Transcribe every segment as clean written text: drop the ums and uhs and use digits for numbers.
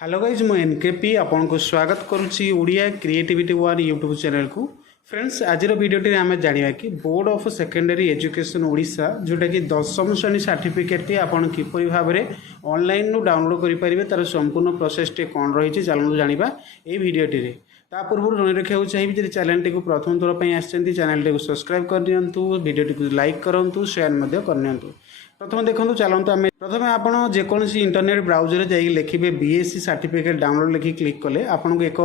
Hello guys मु NKP आपन को स्वागत करुच्ची Odia creativity one YouTube channel को। फ्रेंड्स आज भिडियोटी आम जाना कि board of secondary education Odisha जोटा कि दशम श्रेणी सर्टिफिकेट आपन किपरि भाव में ऑनलाइन डाउनलोड करेंगे तार संपूर्ण प्रोसेस टे कौन रही चलू जाना ये भिडियोटी ता पूर्व जन रखा चाहिए जब चैनल को प्रथम थर पर आसती चैनल को सब्सक्राइब कर दिंतु भिडियोटी को लाइक करूँ शेयर करनी। प्रथम देखो चलते आम प्रथम आप जेकोसी इंटरनेट ब्राउजर जाइए लिखे बीएससी सर्टिफिकेट डाउनलोड लिखि क्लिक कले आपको एक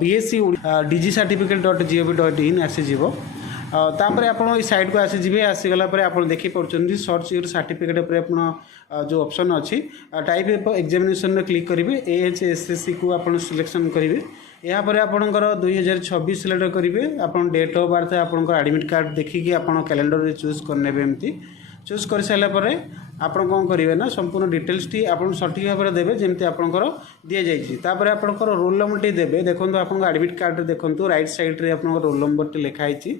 बीएससी डीजी सर्टिफिकेट .gov.in आसीज तापर आप साइट को आसीजे आसीगला आप देखिए सर्च योर सर्टिफिकेट पर आप जो ऑप्शन अच्छी टाइप एग्जामिनेशन क्लिक करेंगे AHSSC को आप सिलेक्शन करेंगे यापर आपंकर 2026 सिलेक्ट करेंगे आप डेट ऑफ बर्थ आपंकर एडमिट कार्ड देखिए आप कैलेंडर चूज करने एमती चूज कर सारापर आप कौन करेंगे ना संपूर्ण डिटेल्स टी आप सठिक भाव में देवे जमी आपंकर दि जापर आपंकर रोल नंबर टी देवे देखो आप एडमिट कार्ड देखो राइट साइड रे आप रोल नंबर टी लिखाई से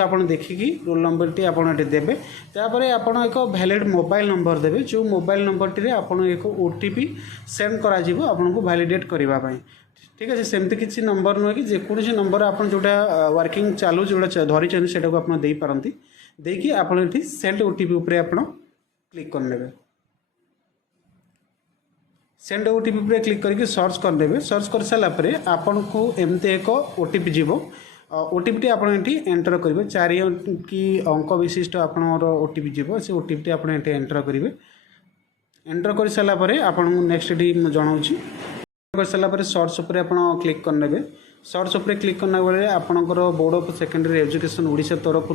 आप देखिकी रोल नंबर टी आप देवे तापर आप एक वैलिड मोबाइल नंबर देवे जो मोबाइल नंबर टी आप एक OTP सेंड कर वैलिडेट करने ठीक है सेमती किसी नंबर नुहे कि जेकोसी नंबर आप जोटा वर्किंग चालू जोटा धरी से आप दे पारती देखिए आप सेंड OTP उपरे आप क्लिक करने सेंड OTP उपरे क्लिक करके सर्च करने सर्च कर सारापर आपन को एमती एक OTP जीव OTP टी आप एंटर करेंगे 4 की अंक विशिष्ट आप OTP जीव से OTP टी आप एंटर करेंगे एंटर कर सारापर आपन नेक्स्ट जनाऊँ कर सारापर सर्च उपर आप क्लिक करने सर्च उपर क्लिक करना बेले आपंकर board of secondary education Odisha तरफ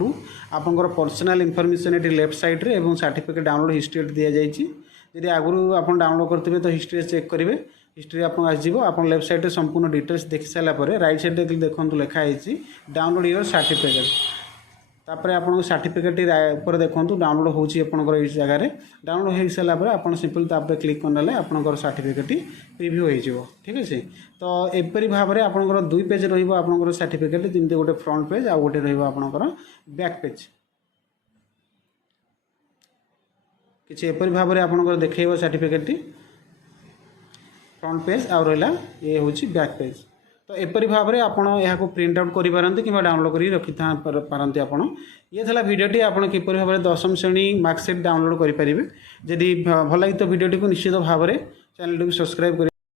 आपंकर पर्सनल इनफॉरमेशन ये लेफ्ट साइड रे एवं सर्टिफिकेट डाउनलोड हिस्ट्री दि जाइए जब आगुरी आप डाउनलोड करते तो हिस्ट्री चेक करेंगे हिस्ट्री आप आप लेफ्ट साइड रे संपूर्ण डिटेल्स देखि सारापर राइट साइड देखो लिखाई डाउनलोड योर सर्टिफिकेट तापर आप सर्टिफिकेट ऊपर देखो डाउनलोड होकर इस जगह डाउनलोड हो सारापर आप सिंपल तापर क्लिक करने आपंकर सर्टिफिकेट प्रिव्यू हो ठीक है। तो एपरी भाव में आपंकर 2 पेज रहा सर्टिफिकेट जमी गोटे फ्रंट पेज आउ गोटे रहा बैक पेज किसी एपरी भाव में आपंकर देखेब सर्टिफिकेट फ्रंट पेज आउ रहा ये हूँ बैक पेज तो एपरी भाव में आपको प्रिंट आउट करेंगे कि डाउनलोड कर रखी पारती आप ये था भिडियोटी आप किपर भाव में दशम श्रेणी मार्कसीट डाउनलोड करेंगे जदि भल लगी तो भिडियोटी को निश्चित भाव में चैनल को सब्सक्राइब कर